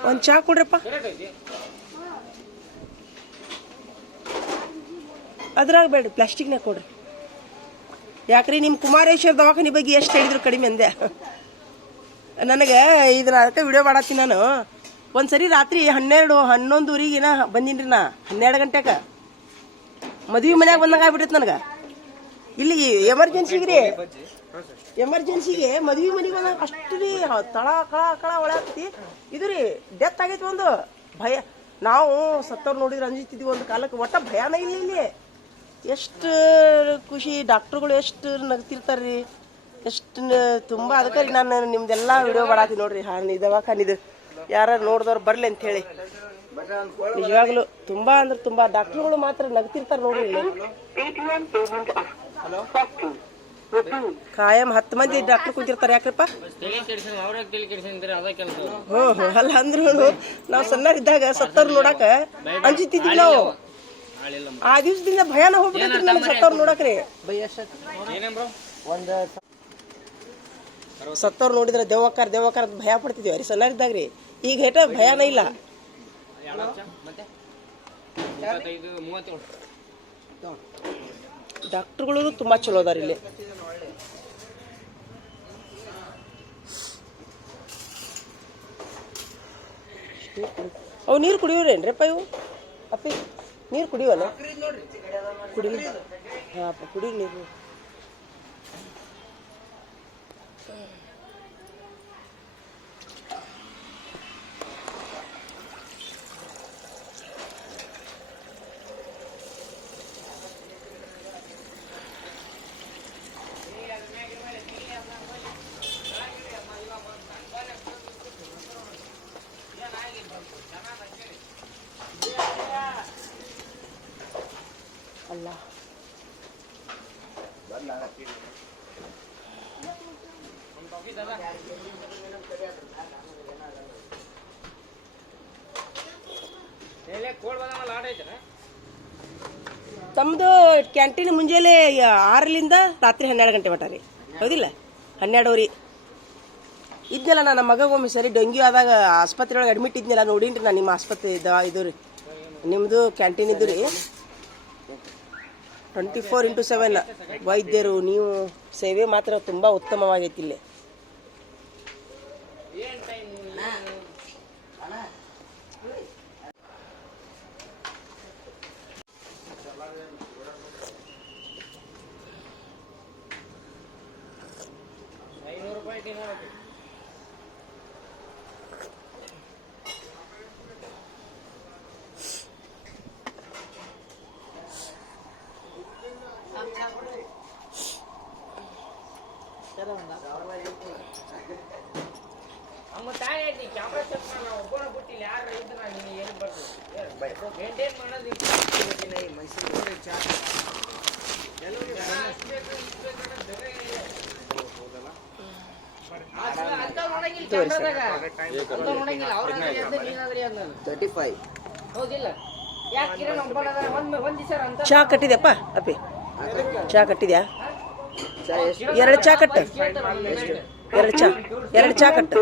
ಒಂದು ಚಾ ಕೊಡ್ರಿಪ್ಪ. ಅದ್ರಾಗ ಬೇಡ್ರಿ, ಪ್ಲಾಸ್ಟಿಕ್ನಾಗ ಕೊಡ್ರಿ. ಯಾಕ್ರಿ ನಿಮ್ಮ ಕುಮಾರೇಶ್ವರ ದವಾಖಾನೆ ಬಗ್ಗೆ ಎಷ್ಟು ಹೇಳಿದ್ರು ಕಡಿಮೆ ಅಂದೆ. ನನಗೆ ಇದನ್ನ ಅದಕ್ಕೆ ವಿಡಿಯೋ ಮಾಡತ್ತೀನಿ ನಾನು. ಒಂದು ಸರಿ ರಾತ್ರಿ 11:11 ಬಂದೀನಿ ನಾ, 12 ಗಂಟೆಗೆ ಮದುವೆ ಮನ್ಯಾಗ ಬಂದಂಗೆ ಆಗ್ಬಿಟ್ಟೈತೆ ನನಗೆ. ಇಲ್ಲಿ ಎಮರ್ಜೆನ್ಸಿಗೆ ಮದುವೆ ಮನೆಗೆ ಬಂದಾಗ ಅಷ್ಟು ರೀ ತಳ ಕಳ ಒಳಗೆ ಆಗ್ತೈತಿ. ಇದು ರೀ ಡೆತ್ ಆಗೈತಿ. ಒಂದು ಭಯ, ನಾವು ಸತ್ತವ್ರು ನೋಡಿದ್ರೆ ಅಂಜಿತಿದ್ವಿ ಒಂದು ಕಾಲಕ್ಕೆ. ಒಟ್ಟ ಭಯಾನ ಇಲ್ಲ ಇಲ್ಲಿ. ಎಷ್ಟು ಖುಷಿ, ಡಾಕ್ಟ್ರುಗಳು ಎಷ್ಟು ನಗ್ತಿರ್ತಾರ್ರಿ, ಎಷ್ಟು ತುಂಬ. ಅದಕ್ಕೆ ರೀ ನಾನು ನಿಮ್ದೆಲ್ಲ ವಿಡಿಯೋ ಮಾಡತ್ತೀನಿ ನೋಡ್ರಿ. ಈ ದವಾಖಾನಿದು ಯಾರು ನೋಡಿದವ್ರು ಬರಲಿ ಅಂತ ಹೇಳಿ. ನಿಜವಾಗ್ಲೂ ತುಂಬ ಅಂದ್ರೆ ತುಂಬ ಡಾಕ್ಟ್ರುಗಳು ಮಾತ್ರ ನಗ್ತಿರ್ತಾರೆ ನೋಡ್ರಿ ಇಲ್ಲಿ. ಕಾಯಂ 10 ಮಂದಿ ಡಾಕ್ಟರ್ ಕೂತಿರ್ತಾರೆ. ಯಾಕ್ರಪ್ಪ? ಅಲ್ಲ ಅಂದ್ರು ನಾವು ಸಣ್ಣರಿದ್ದಾಗ ಸತ್ತವ್ರು ನೋಡಾಕ ಅಂಜಿತಿದ್ವಿ ನಾವು. ಆ ದಿವ್ಸದಿಂದ ಭಯಾನ ಹೋಗ್ಬಿಟ್ಟೈತ್ರಿ ನನಗೆ ಸತ್ತವ್ರು ನೋಡಕ್ರಿ. ಸತ್ತವ್ರು ನೋಡಿದ್ರೆ ದೇವಕಾರ ಭಯ ಪಡ್ತಿದ್ವಿ ರೀ ಸಣ್ಣರಿದ್ದಾಗ್ರಿ. ಈಗ ಹೇಟ ಭಯಾನ ಇಲ್ಲ. ಡಾಕ್ಟರ್ಗಳು ತುಂಬಾ ಚಲೋ ಅದಾರ ಇಲ್ಲಿ. ಅವು ನೀರು ಕುಡಿಯೋರೇನ್ರಿಪ್ಪ ಇವು? ಅಪ್ಪಿ ನೀರು ಕುಡಿಯೋಲ್ಲ? ಕುಡಿಲಿ. ಹಾಂ ಕುಡಿ ನೀರು. ಅಲ್ಲ ತಮ್ಮದು ಕ್ಯಾಂಟೀನ್ ಮುಂಜಾನೆ 6ರಿಂದ ರಾತ್ರಿ 12 ಗಂಟೆ ಮಟ್ಟ ರೀ, ಹೌದಿಲ್ಲ? 12 ಇದ್ನಲ್ಲ. ನನ್ನ ಮಗಗೊಮ್ಮೆ ಸರಿ ಡೆಂಗ್ಯೂ ಆದಾಗ ಆಸ್ಪತ್ರೆ ಒಳಗೆ ಅಡ್ಮಿಟ್ ಇದ್ನಲ್ಲ, ನೋಡೀನಿ ರೀ ನಾನು ನಿಮ್ಮ ಆಸ್ಪತ್ರೆ ಇದು ರೀ, ನಿಮ್ಮದು ಕ್ಯಾಂಟೀನ್ ಇದ್ದು ರೀ. 24x7 ವೈದ್ಯರು, ನೀವು ಸೇವೆ ಮಾತ್ರ ತುಂಬ ಉತ್ತಮವಾಗೈತಿ ಇಲ್ಲಿ. ಚಾ ಕಟ್ಟಿದ್ಯಪ್ಪ ಅಪ್ಪಿ? ಚಾ ಕಟ್ಟಿದ್ಯಾ? 2 ಚಾ ಕಟ್ಟು. 2 ಚಾ ಕಟ್ಟು.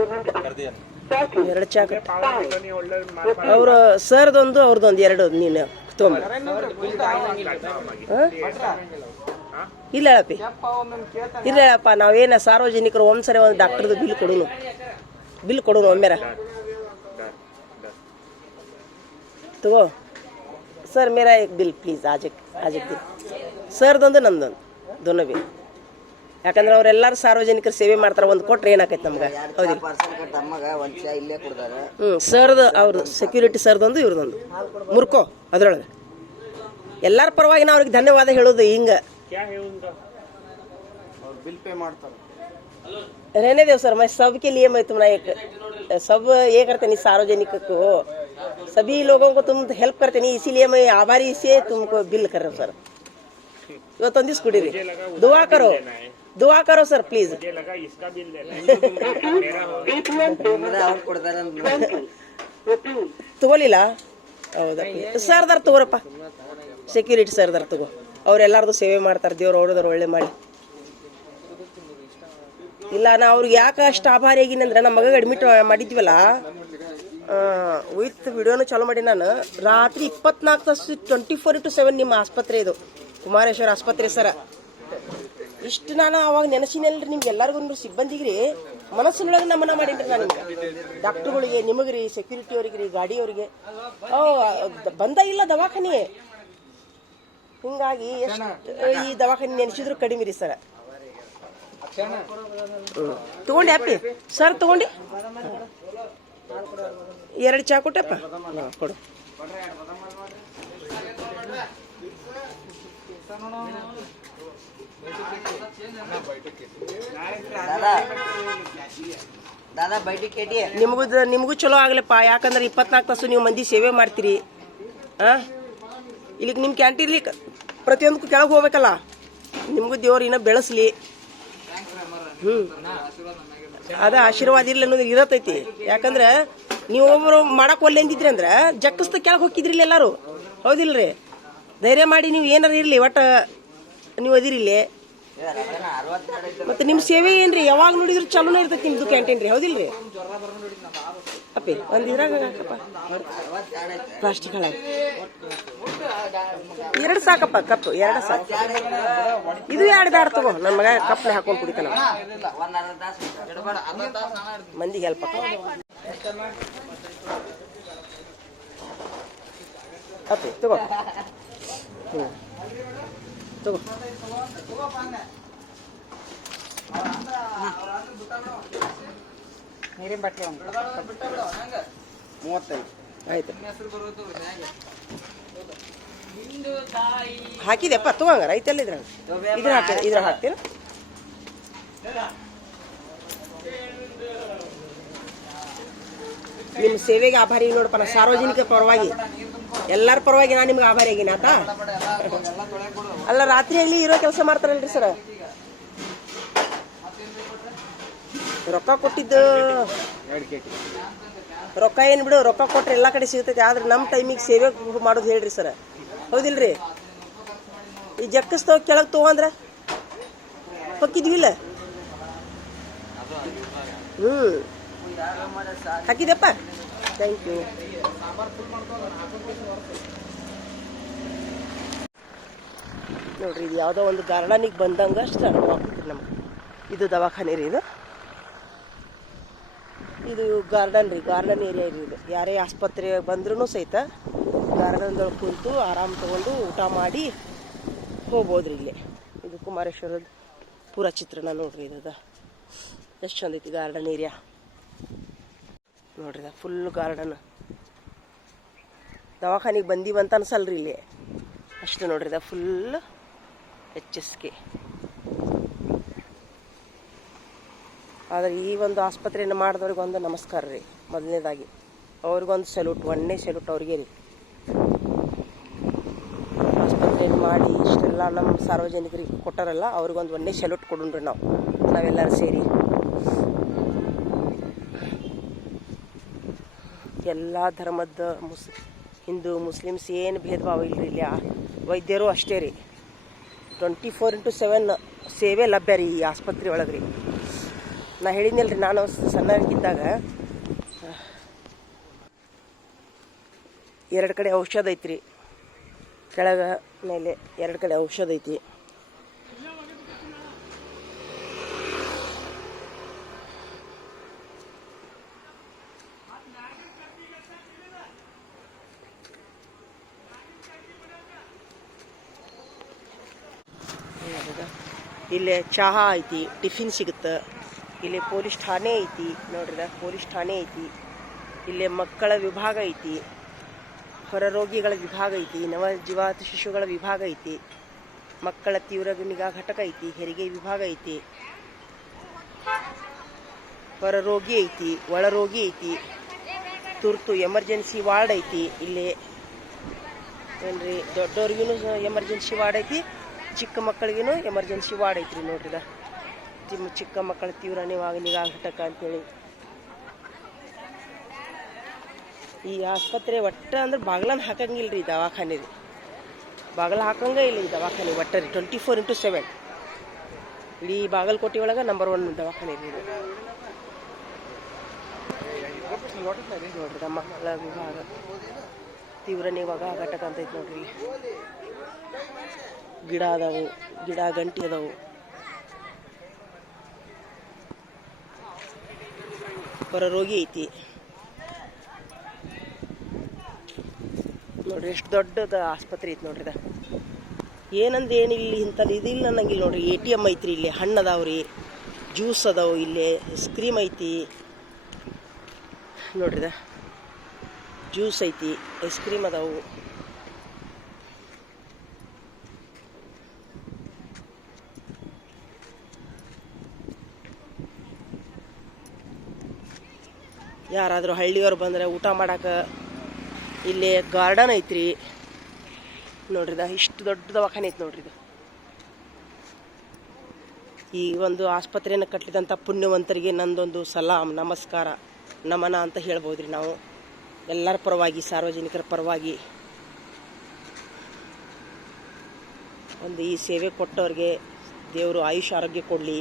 ಅವ್ರ ಸರ್ದೊಂದು ಅವ್ರದ್ದೊಂದು 2 ನೀನು ತೊಗೊಂಡು. ಇಲ್ಲ ಹೇಳಪ್ಪಿ, ಇಲ್ಲ ಹೇಳಪ್ಪ. ನಾವೇನ ಸಾರ್ವಜನಿಕರು ಒಂದ್ಸರಿ ಒಂದು ಡಾಕ್ಟರ್ದು ಬಿಲ್ ಕೊಡೋನು ಒಮ್ಮೆರ ತಗೋ. ಸರ್ ಮೇರಾ एक बिल प्लीज आज एक बिल. ಸರ್ದೊಂದು ನಮ್ದೊಂದು ದೊನ್ನ ಬಿಲ್. ಯಾಕಂದ್ರೆ ಅವರೆಲ್ಲರೂ ಸಾರ್ವಜನಿಕರು ಸೇವೆ ಮಾಡ್ತಾರೆ. ಒಂದು ಕೊಟ್ರೆ ಏನಾಕೈತೆ ನಮ್ಗೆ? ಹೌದಿಲ್ಲ? ಸರ್ದು ಅವ್ರದ್ದು ಸೆಕ್ಯೂರಿಟಿ ಸರ್ದೊಂದು ಇವ್ರದೊಂದು ಮುರ್ಕೋ. ಅದ್ರೊಳಗೆ ಎಲ್ಲರ ಪರವಾಗಿ ನಾವು ಅವ್ರಿಗೆ ಧನ್ಯವಾದ ಹೇಳೋದು. ಹಿಂಗೆ रहने दो सर, मैं सबके लिए मैं तुम्हारा सब ये करते नहीं, सार्वजनिक को सभी लोगों को तुम हेल्प करते नहीं, इसीलिए मैं आभारी से तुमको बिल कर रहा हूँ सर. वो तंदिस कुड़ी दुआ करो सर प्लीज. ತಗೊಳ್ಳಿಲ್ಲ ಹೌದಪ್ಪ ಸರ್ದಾರ ತಗೋರಪ್ಪ, ಸೆಕ್ಯೂರಿಟಿ ಸರ್ದಾರ ತಗೋ. ಅವ್ರೆಲ್ಲಾರ್ದು ಸೇವೆ ಮಾಡ್ತಾರೆ, ದೇವ್ರು ಅವ್ರದಾರು ಒಳ್ಳೆ ಮಾಡಿ. ಇಲ್ಲ ನಾ ಅವ್ರಿಗೆ ಯಾಕೆ ಅಷ್ಟು ಆಭಾರಿ ಆಗಿನಂದ್ರೆ ನಮ್ಮ ಮಗ ಅಡ್ಮಿಟ್ ಮಾಡಿದ್ವಲ್ಲ, ವಿತ್ ವಿಡಿಯೋನು ಚಾಲೂ ಮಾಡಿ ನಾನು. ರಾತ್ರಿ 24 ತಾಸು 24/7 ನಿಮ್ಮ ಆಸ್ಪತ್ರೆ ಇದು ಕುಮಾರೇಶ್ವರ ಆಸ್ಪತ್ರೆ ಸರ. ಇಷ್ಟು ನಾನು ಅವಾಗ ನೆನಸಿನಲ್ರಿ ನಿಮ್ಗೆ ಎಲ್ಲರಿಗೂ ಸಿಬ್ಬಂದಿಗೆ ರೀ ಮನಸ್ಸಿನೊಳಗೆ ನಮನ ಮಾಡೀನಿ ನಾನು. ನಿಮ್ಗೆ ಡಾಕ್ಟ್ರುಗಳಿಗೆ, ನಿಮಗೆ ರೀ, ಸೆಕ್ಯೂರಿಟಿ ಅವ್ರಿಗೆ ರೀ, ಗಾಡಿಯವ್ರಿಗೆ ಬಂದ ಇಲ್ಲ ದವಾಖಾನೆ. ಹಿಂಗಾಗಿ ಎಷ್ಟು ಈ ದವಾಖಾನೆ ನೆನೆಸಿದ್ರು ಕಡಿಮೆ ರೀ ಸರ. ತಗೊಂಡು ಹ್ಯಾಪಿ ಸರ್, ತಗೊಂಡು 2 ಚಾ ಕೊಟ್ಟಪ್ಪ, ಕೊಡು. ನಿಮಗೂ ಚಲೋ ಆಗ್ಲಪ್ಪ. ಯಾಕಂದ್ರೆ 24 ತಾಸು ನೀವು ಮಂದಿ ಸೇವೆ ಮಾಡ್ತೀರಿ. ಇಲ್ಲಿಗೆ ನಿಮ್ಮ ಕ್ಯಾಂಟೀನ್ ಪ್ರತಿಯೊಂದಕ್ಕೂ ಕೆಳಗೆ ಹೋಗ್ಬೇಕಲ್ಲ. ನಿಮಗೂ ದೇವ್ರು ಇನ್ನೂ ಬೆಳೆಸ್ಲಿ. ಅದ ಆಶೀರ್ವಾದ ಇರ್ಲಿ ಅನ್ನೋದು ಇರತೈತಿ. ಯಾಕಂದ್ರೆ ನೀವು ಒಬ್ಬರು ಮಾಡಕ್ ಒಲ್ಲೆ ಅಂದಿದ್ರಿ ಅಂದ್ರೆ ಜಕ್ಕಸ್ತ ಕೆಳಗೆ ಹೋಗಿದ್ರಿ ಎಲ್ಲಾರು, ಹೌದಿಲ್ರಿ? ಧೈರ್ಯ ಮಾಡಿ ನೀವು ಏನಾರು ಇರ್ಲಿ, ಒಟ್ಟ ನೀವು ಅದಿರಿಲ್ಲಿ. ಮತ್ತೆ ನಿಮ್ಮ ಸೇವೆ ಏನ್ರಿ ಯಾವಾಗ ನೋಡಿದ್ರು ಚಲೋನೇ ಇರ್ತೈತಿ ನಿಮ್ದು ಕ್ಯಾಂಟೀನ್ ರೀ, ಹೌದಿಲ್ರಿ? ಅಪ್ಪಿ ಒಂದು ಇದ್ರಾಗ ಹಾಕಪ್ಪ, ಪ್ಲಾಸ್ಟಿಕ್ ಹಳ 2 ಸಾಕಪ್ಪ, ಕಪ್ 2 ಸಾಕು. ಇದು 2 ಬ್ಯಾಡ ತಗೋ, ನನ್ನ ಮಗ ಕಪ್ಲೆ ಹಾಕೊಂಡು ಕುಡಿತಾನ, ಮಂದಿಗೆ ಹೆಲ್ಪ್ ಆಕ. ಅಪ್ಪಿ ತಗೋ, ತಗೋ. ನೀರಿನ ಬಟ್ಟೆ 35 ಆಯ್ತು. ಹಾಕಿದೆಪ್ಪ, ತಗೋಂಗಾರ ಐತೆಲ್ಲ ಇದ್ರ ಹಾಕ್ತೀರ. ನಿಮ್ಮ ಸೇವೆಗೆ ಆಭಾರಿ ನೋಡಪ್ಪ. ನಾ ಸಾರ್ವಜನಿಕ ಪರವಾಗಿ, ಎಲ್ಲರ ಪರವಾಗಿ ನಾನು ನಿಮ್ಗೆ ಆಭಾರಿ ಆಗಿನ ಆತ. ಅಲ್ಲ ರಾತ್ರಿಯಲ್ಲಿ ಇರೋ ಕೆಲಸ ಮಾಡ್ತಾರಲ್ರಿ ಸರ. ರೊಕ್ಕ ಕೊಟ್ಟಿದ್ದು ರೊಕ್ಕ ಏನು ಬಿಡು, ರೊಕ್ಕ ಕೊಟ್ರೆ ಎಲ್ಲ ಕಡೆ ಸಿಗ್ತೈತಿ. ಆದ್ರೆ ನಮ್ಮ ಟೈಮಿಗೆ ಸೇವೆ ಮಾಡೋದು ಹೇಳ್ರಿ ಸರ, ಹೌದಿಲ್ರಿ? ಈ ಜಕ್ಕಸ್ತವ ಕೆಳಗೆ ತಗೊಂಡ್ರ ಹೊಕ್ಕಿದ್ವಿಲ್ಲ. ಹಾಕಿದೆಪ್ಪ, ಥ್ಯಾಂಕ್ ಯು. ನೋಡ್ರಿ, ಇದು ಯಾವುದೋ ಒಂದು ಗಾರ್ಡನಿಗೆ ಬಂದಂಗ ಅಷ್ಟು ಅನುಭವ ಆಗ್ತೈತಿ ನಮ್ಗೆ. ಇದು ದವಾಖಾನೆ ರೀ, ಇದು ಗಾರ್ಡನ್ ರೀ, ಗಾರ್ಡನ್ ಏರಿಯಾ ರೀ ಇದು. ಯಾರೇ ಆಸ್ಪತ್ರೆ ಬಂದ್ರೂ ಸಹಿತ ಗಾರ್ಡನ್ದೊಳಗೆ ಕುಂತು ಆರಾಮ್ ತಗೊಂಡು ಊಟ ಮಾಡಿ ಹೋಗ್ಬೋದ್ರಿ ಇಲ್ಲಿ. ಇದು ಕುಮಾರೇಶ್ವರದ ಪೂರ ಚಿತ್ರಣ ನೋಡ್ರಿ. ಇದು ಎಷ್ಟು ಚಂದ ಐತಿ ಗಾರ್ಡನ್ ಏರಿಯಾ ನೋಡ್ರಿ. Full garden. ದವಾಖಾನಿಗೆ ಬಂದೀವಂತ ಅನ್ಸಲ್ರಿ ಇಲ್ಲಿ, ಅಷ್ಟು ನೋಡ್ರಿ. Full HSK. ಆದರೆ ಈ ಒಂದು ಆಸ್ಪತ್ರೆಯನ್ನು ಮಾಡಿದವ್ರಿಗೆ ಒಂದು ನಮಸ್ಕಾರ ರೀ. ಮೊದಲನೇದಾಗಿ ಅವ್ರಿಗೊಂದು ಸೆಲ್ಯೂಟ್, ಒಂದೇ ಸೆಲ್ಯೂಟ್ ಅವ್ರಿಗೆ ರೀ. ಆಸ್ಪತ್ರೆಯನ್ನು ಮಾಡಿ ಇಷ್ಟೆಲ್ಲ ನಮ್ಮ ಸಾರ್ವಜನಿಕರಿಗೆ ಕೊಟ್ಟಾರಲ್ಲ, ಅವ್ರಿಗೊಂದು ಒಂದೇ ಸೆಲ್ಯೂಟ್ ಕೊಡೋಣ್ರಿ ನಾವೆಲ್ಲರೂ ಸೇರಿ. ಎಲ್ಲ ಧರ್ಮದ ಹಿಂದೂ ಮುಸ್ಲಿಮ್ಸ್ ಏನು ಭೇದ ಭಾವ ಇಲ್ಲರಿ ಇಲ್ಲಿ. ವೈದ್ಯರು ಅಷ್ಟೇ ರೀ, 24/7 ಸೇವೆ ಲಭ್ಯ ರೀ ಈ ಆಸ್ಪತ್ರೆ ಒಳಗೆ ರೀ. ನಾ ಹೇಳಿದ್ನಲ್ರಿ, ನಾನು ಸಣ್ಣಗಿದ್ದಾಗ 2 ಕಡೆ ಔಷಧ ಐತ್ರಿ, ಕೆಳಗ ಮೇಲೆ 2 ಕಡೆ ಔಷಧ ಐತಿ. ಇಲ್ಲಿ ಚಹಾ ಐತಿ, ಟಿಫಿನ್ ಸಿಗುತ್ತೆ. ಇಲ್ಲಿ ಪೊಲೀಸ್ ಠಾಣೆ ಐತಿ ನೋಡ್ರಿ, ಪೊಲೀಸ್ ಠಾಣೆ ಐತಿ. ಇಲ್ಲಿ ಮಕ್ಕಳ ವಿಭಾಗ ಐತಿ, ಹೊರ ರೋಗಿಗಳ ವಿಭಾಗ ಐತಿ, ನವಜೀವಾತ ಶಿಶುಗಳ ವಿಭಾಗ ಐತಿ, ಮಕ್ಕಳ ತೀವ್ರ ನಿಗಾ ಘಟಕ ಐತಿ, ಹೆರಿಗೆ ವಿಭಾಗ ಐತಿ, ಹೊರ ರೋಗಿ ಐತಿ, ಒಳ ರೋಗಿ ಐತಿ, ತುರ್ತು ಎಮರ್ಜೆನ್ಸಿ ವಾರ್ಡ್ ಐತಿ. ಇಲ್ಲಿ ಏನ್ರಿ ದೊಡ್ಡವ್ರಿಗೂ ಎಮರ್ಜೆನ್ಸಿ ವಾರ್ಡ್ ಐತಿ, ಚಿಕ್ಕ ಮಕ್ಕಳಿಗೂ ಎಮರ್ಜೆನ್ಸಿ ವಾರ್ಡ್ ಐತ್ರಿ ನೋಡ್ರಿ. ಚಿಕ್ಕ ಮಕ್ಕಳ ತೀವ್ರ ನಿಗಾ ಘಟಕ ಅಂತೇಳಿ ಈ ಆಸ್ಪತ್ರೆ ಒಟ್ಟು ಅಂದ್ರೆ ಬಾಗ್ಲನ್ನ ಹಾಕಂಗಿಲ್ಲ ರೀ ದವಾಖಾನೆ ರೀ, ಬಾಗಿಲ ಹಾಕಂಗ ಇಲ್ಲ ಈ ದವಾಖಾನೆ ಒಟ್ಟು ರೀ 24x7. ಇಡೀ ಬಾಗಲಕೋಟೆ ಒಳಗೆ ನಂಬರ್ 1 ದವಾಖಾನೆ ರೀ ಇದು. ನೋಡ್ರಿ ಮಕ್ಕಳ ವಿಭಾಗ ತೀವ್ರ ನಿವಾಗ ಘಟಕ ಅಂತ ಐತಿ ನೋಡ್ರಿ. ಇಲ್ಲಿ ಗಿಡ ಅದಾವು, ಗಿಡ ಗಂಟಿ ಅದಾವು. ಹೊರ ರೋಗಿ ಐತಿ ನೋಡ್ರಿ. ಎಷ್ಟು ದೊಡ್ಡದ ಆಸ್ಪತ್ರೆ ಐತಿ ನೋಡ್ರಿ. ಇದ ಏನಂದ್ರೆ ಏನಿಲ್ಲ ಇಂಥದ್ದು ಇದಿಲ್ಲ ಅನ್ನಂಗಿಲ್ಲ ನೋಡ್ರಿ. ATM ಐತ್ರಿ, ಇಲ್ಲಿ ಹಣ್ಣು ಅದಾವ್ರಿ, ಜ್ಯೂಸ್ ಅದಾವು, ಇಲ್ಲಿ ಐಸ್ ಕ್ರೀಮ್ ಐತಿ ನೋಡ್ರಿದ, ಜ್ಯೂಸ್ ಐತಿ, ಐಸ್ ಕ್ರೀಮ್ ಅದಾವು. ಯಾರಾದರೂ ಹಳ್ಳಿಯವ್ರು ಬಂದರೆ ಊಟ ಮಾಡಕ್ಕೆ ಇಲ್ಲಿ ಗಾರ್ಡನ್ ಐತ್ರಿ ನೋಡ್ರಿದ. ಇಷ್ಟು ದೊಡ್ಡ ದವಾಖಾನೆ ಐತಿ ನೋಡ್ರಿ. ಇದು ಈ ಒಂದು ಆಸ್ಪತ್ರೆಯನ್ನು ಕಟ್ಟಿದಂಥ ಪುಣ್ಯವಂತರಿಗೆ ನಂದೊಂದು ಸಲಾಂ, ನಮಸ್ಕಾರ, ನಮನ ಅಂತ ಹೇಳ್ಬೋದ್ರಿ ನಾವು ಎಲ್ಲರ ಪರವಾಗಿ, ಸಾರ್ವಜನಿಕರ ಪರವಾಗಿ. ಒಂದು ಈ ಸೇವೆ ಕೊಟ್ಟವ್ರಿಗೆ ದೇವರು ಆಯುಷ್ಯ ಆರೋಗ್ಯ ಕೊಡಲಿ,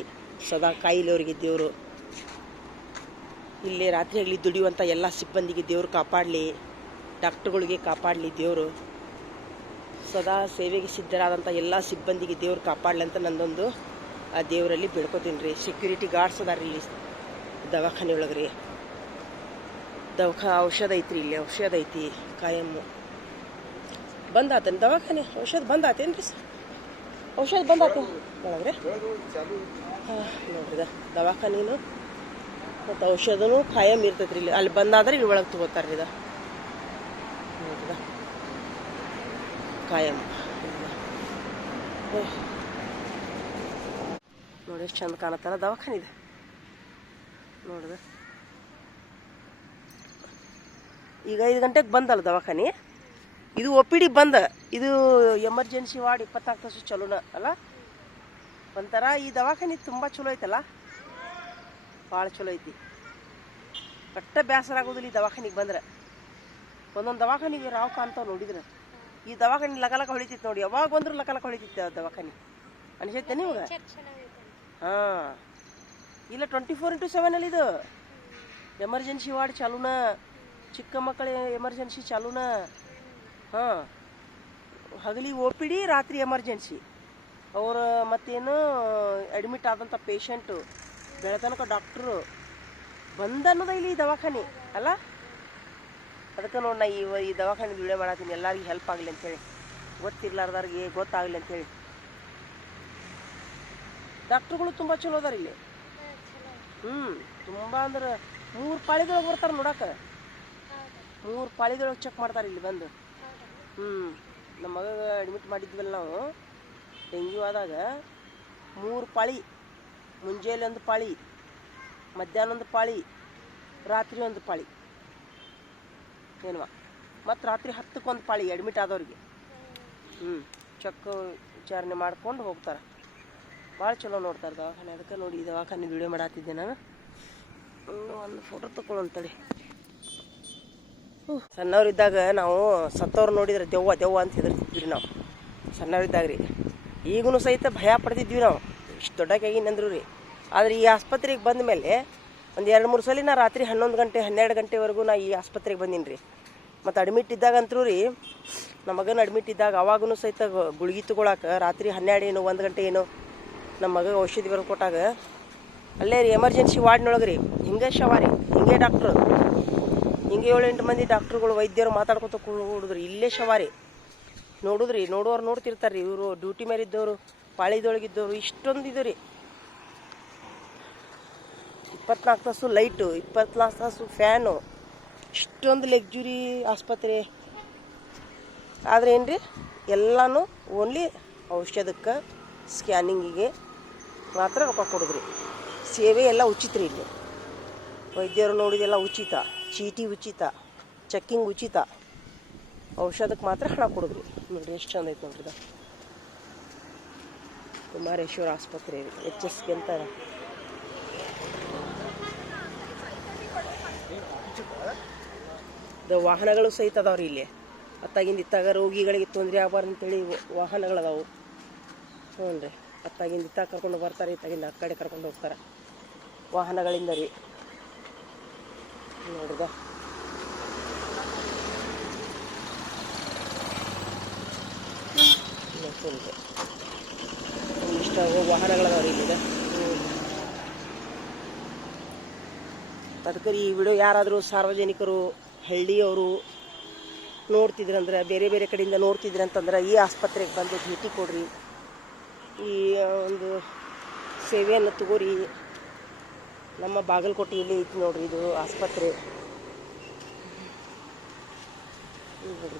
ಸದಾ ಕಾಯಿಲೆಯವರಿಗೆ ದೇವರು, ಇಲ್ಲಿ ರಾತ್ರಿ ಆಗಲಿ ದುಡಿಯುವಂಥ ಎಲ್ಲ ಸಿಬ್ಬಂದಿಗೆ ದೇವರು ಕಾಪಾಡಲಿ, ಡಾಕ್ಟ್ರುಗಳಿಗೆ ಕಾಪಾಡಲಿ ದೇವರು, ಸದಾ ಸೇವೆಗೆ ಸಿದ್ಧರಾದಂಥ ಎಲ್ಲ ಸಿಬ್ಬಂದಿಗೆ ದೇವ್ರು ಕಾಪಾಡಲಿ ಅಂತ ನಂದೊಂದು ಆ ದೇವರಲ್ಲಿ ಬೇಡ್ಕೋತೀನಿ ರೀ. ಸೆಕ್ಯೂರಿಟಿ ಗಾರ್ಡ್ಸ್ ಅದಾರ ಇಲ್ಲಿ ದವಾಖಾನೆ ಒಳಗೆ ರೀ. ಔಷಧ ಐತ್ರಿ, ಇಲ್ಲಿ ಔಷಧ ಐತಿ ಕಾಯಮ್ಮು. ಬಂದಾತೇನು ದವಾಖಾನೆ? ಔಷಧ ಬಂದಾತೇನು ರೀ ಸರ್? ಔಷಧ ಬಂದಾತೇನು ಒಳಗ್ರೆ? ಹಾಂ ನೋಡ್ರಿ ದವಾಖಾನಿನೂ ಮತ್ತು ಔಷಧನೂ ಕಾಯಂ ಇರ್ತೈತೆ ರೀ ಇಲ್ಲಿ. ಅಲ್ಲಿ ಬಂದಾದ್ರೆ ಇಲ್ಲಿ ಒಳಗೆ ತೊಗೋತಾರೆ ರೀ. ನೋಡ್ರಿ ಕಾಯಂ ನೋಡಿ ಎಷ್ಟು ಚಂದ ಕಾಣತ್ತಲ್ಲ ದವಾಖಾನೆ ಇದೆ ನೋಡ್ರಿ. ಈಗ 5 ಗಂಟೆಗೆ ಬಂದಲ್ಲ ದವಾಖಾನೆ. ಇದು OPD ಬಂದ, ಇದು ಎಮರ್ಜೆನ್ಸಿ ವಾರ್ಡ್ 24 ತಾಸು ಚಲೋನ ಅಲ್ಲ. ಒಂಥರ ಈ ದವಾಖಾನೆ ತುಂಬ ಚಲೋ ಐತಲ್ಲ, ಭಾಳ ಚಲೋ ಐತಿ. ಕಟ್ಟ ಬೇಸರ ಆಗೋದಿಲ್ಲ ಈ ದವಾಖಾನಿಗೆ ಬಂದ್ರೆ. ಒಂದೊಂದು ದವಾಖಾನಿಗೆ ರಾವ್ ಕಾಣ್ತಾವ ನೋಡಿದ್ರೆ. ಈ ದವಾಖಾನೆ ಲಕ ಹೊಳಿತಿತ್ತು ನೋಡಿ, ಯಾವಾಗ ಬಂದ್ರು ಲಕ ಹೊಳಿತಿತ್ತು ದವಾಖಾನೆ ಅನಿಸೈತೆ ನಿಮ್ಗೆ? ಹಾಂ ಇಲ್ಲ 24x7 ಅಲ್ಲಿ ಇದು ಎಮರ್ಜೆನ್ಸಿ ವಾರ್ಡ್ ಚಾಲೂನ, ಚಿಕ್ಕ ಮಕ್ಕಳ ಎಮರ್ಜೆನ್ಸಿ ಚಾಲೂನ. ಹಾಂ ಹಗಲಿ OPD, ರಾತ್ರಿ ಎಮರ್ಜೆನ್ಸಿ. ಅವರು ಮತ್ತೇನು ಅಡ್ಮಿಟ್ ಆದಂಥ ಪೇಷಂಟು, ಬೆಳತನಕ ಡಾಕ್ಟ್ರು ಬಂದ ಅನ್ನೋದ ಇಲ್ಲಿ ಈ ದವಾಖಾನೆ ಅಲ್ಲ. ಅದಕ್ಕೆ ನೋಡಿ ನಾ ಈ ದವಾಖಾನೆ ವಿಡಿಯೋ ಮಾಡತ್ತೀನಿ, ಎಲ್ಲರಿಗೂ ಹೆಲ್ಪ್ ಆಗಲಿ ಅಂಥೇಳಿ, ಗೊತ್ತಿರ್ಲಾರ್ದವ್ರಿಗೆ ಗೊತ್ತಾಗಲಿ ಅಂಥೇಳಿ. ಡಾಕ್ಟ್ರುಗಳು ತುಂಬ ಚಲೋ ಅದಾರ ಇಲ್ಲಿ. ತುಂಬ ಅಂದ್ರೆ 3 ಪಾಳಿದೊಳಗೆ ಬರ್ತಾರೆ ನೋಡಕ್ಕೆ. 3 ಪಾಳಿದೊಳಗೆ ಚೆಕ್ ಮಾಡ್ತಾರೆ ಇಲ್ಲಿ ಬಂದು. ನಮ್ಮ ಮಗ ಅಡ್ಮಿಟ್ ಮಾಡಿದ್ವಲ್ಲ ನಾವು ಡೆಂಗ್ಯೂ ಆದಾಗ. 3 ಪಾಳಿ, ಮುಂಜಾನೆ 1 ಪಾಳಿ, ಮಧ್ಯಾಹ್ನ 1 ಪಾಳಿ, ರಾತ್ರಿ 1 ಪಾಳಿ ಏನ್ವಾ, ಮತ್ತು ರಾತ್ರಿ 10ಕ್ಕೆ 1 ಪಾಳಿ ಅಡ್ಮಿಟ್ ಆದವ್ರಿಗೆ. ಚೆಕ್ ವಿಚಾರಣೆ ಮಾಡ್ಕೊಂಡು ಹೋಗ್ತಾರೆ. ಭಾಳ ಚಲೋ ನೋಡ್ತಾರೆ ದವಾಖಾನೆ. ಅದಕ್ಕೆ ನೋಡಿ ಈ ದವಾಖಾನೆ ವಿಡಿಯೋ ಮಾಡತ್ತಿದ್ದೆ ನಾನು. ಒಂದು ಫೋಟೋ ತಗೊಳ್ಳಂತೇಳಿ. ಸಣ್ಣವ್ರಿದ್ದಾಗ ನಾವು ಸತ್ತವ್ರು ನೋಡಿದ್ರೆ ದೆವ್ವ ದೆವ್ವ ಅಂತ ಹೆದರ್ತಿದ್ವಿ ನಾವು ಸಣ್ಣವ್ರಿದ್ದಾಗ ರೀ. ಈಗೂ ಸಹಿತ ಭಯ ಪಡ್ತಿದ್ವಿ ನಾವು, ಇಷ್ಟು ದೊಡ್ಡಕ್ಕಾಗಿನಂದ್ರು ರೀ. ಆದರೆ ಈ ಆಸ್ಪತ್ರೆಗೆ ಬಂದ ಮೇಲೆ ಒಂದು 2-3 ಸಲ ನಾ ರಾತ್ರಿ 11 ಗಂಟೆ 12 ಗಂಟೆವರೆಗೂ ನಾ ಈ ಆಸ್ಪತ್ರೆಗೆ ಬಂದೀನಿ ರೀ. ಮತ್ತು ಅಡ್ಮಿಟ್ ಇದ್ದಾಗಂತೂ ರೀ, ನಮ್ಮ ಮಗನ ಅಡ್ಮಿಟ್ ಇದ್ದಾಗ ಅವಾಗೂ ಸಹಿತ ಗುಳಿಗೆ ತಗೊಳಕ್ಕೆ ರಾತ್ರಿ 12 ಏನೋ 1 ಗಂಟೆ ಏನೋ ನಮ್ಮ ಮಗ ಔಷಧಿ ಬರೆದು ಕೊಟ್ಟಾಗ ಅಲ್ಲೇ ರೀ ಎಮರ್ಜೆನ್ಸಿ ವಾರ್ಡ್ನೊಳಗೆ ರೀ ಹಿಂಗೆ ಶವಾರಿ, ಹಿಂಗೆ ಡಾಕ್ಟ್ರು, ಹಿಂಗೆ 7-8 ಮಂದಿ ಡಾಕ್ಟ್ರುಗಳು ವೈದ್ಯರು ಮಾತಾಡ್ಕೊತ ಕೂಡಿದ್ರಿ. ಇಲ್ಲೇ ಶವಾರಿ ನೋಡಿದ್ರಿ, ನೋಡೋರು ನೋಡ್ತಿರ್ತಾರೆ ರೀ. ಇವರು ಡ್ಯೂಟಿ ಮೇಲೆ ಇದ್ದವರು, ಪಾಳಿದೊಳಗಿದ್ದವರು ಇಷ್ಟೊಂದು ಇದು ರೀ. 24 ತಾಸು ಲೈಟು, 24 ತಾಸು ಫ್ಯಾನು, ಇಷ್ಟೊಂದು ಲಕ್ಸುರಿ ಆಸ್ಪತ್ರೆ. ಆದರೆ ಏನು ರೀ, ಎಲ್ಲನೂ ಓನ್ಲಿ ಔಷಧಕ್ಕೆ, ಸ್ಕ್ಯಾನಿಂಗಿಗೆ ಮಾತ್ರ ರೊಕ್ಕ ಕೊಡೋದ್ರಿ. ಸೇವೆ ಎಲ್ಲ ಉಚಿತ ರೀ ಇಲ್ಲಿ. ವೈದ್ಯರು ನೋಡಿದೆಲ್ಲ ಉಚಿತ, ಚೀಟಿ ಉಚಿತ, ಚೆಕ್ಕಿಂಗ್ ಉಚಿತ, ಔಷಧಕ್ಕೆ ಮಾತ್ರ ಹಣ ಕೊಡೋದ್ರಿ. ನೋಡಿರಿ ಎಷ್ಟು ಚಂದ ಐತೆ ನೋಡ್ರಿ. ಕುಮಾರೇಶ್ವರ ಆಸ್ಪತ್ರೆ ರೀ, HSK ಅಂತ. ಇದು ವಾಹನಗಳು ಸಹಿತ ಅದಾವ್ರಿ ಇಲ್ಲಿ. ಅತ್ತಾಗಿಂದ ಇತ್ತಾಗ ರೋಗಿಗಳಿಗೆ ತೊಂದರೆ ಆಗಬಾರ್ದು ಅಂತೇಳಿ ವಾಹನಗಳದಾವು. ಹ್ಞೂ ರೀ, ಅತ್ತಾಗಿಂದ ಇತ್ತಾಗ ಕರ್ಕೊಂಡು ಬರ್ತಾರೆ, ಇತ್ತಾಗಿಂದ ಆ ಕಡೆ ಕರ್ಕೊಂಡು ಹೋಗ್ತಾರೆ ವಾಹನಗಳಿಂದ ರೀ. ನೋಡ್ರಿದ ಇಷ್ಟ ವಾಹನಗಳದಾವ್ರಿ ಇಲ್ಲಿದೆ. ಅದಕ್ಕೆ ಈ ವಿಡಿಯೋ ಯಾರಾದರೂ ಸಾರ್ವಜನಿಕರು ಹಳ್ಳಿಯವರು ನೋಡ್ತಿದ್ರಂದ್ರೆ, ಬೇರೆ ಬೇರೆ ಕಡೆಯಿಂದ ನೋಡ್ತಿದ್ರಿ ಅಂತಂದ್ರೆ ಈ ಆಸ್ಪತ್ರೆಗೆ ಬಂದು ಭೇಟಿ ಕೊಡ್ರಿ, ಈ ಒಂದು ಸೇವೆಯನ್ನು ತಗೋರಿ. ನಮ್ಮ ಬಾಗಲಕೋಟೆಯಲ್ಲಿ ಐತಿ ನೋಡ್ರಿ ಇದು ಆಸ್ಪತ್ರೆ. ನೋಡ್ರಿ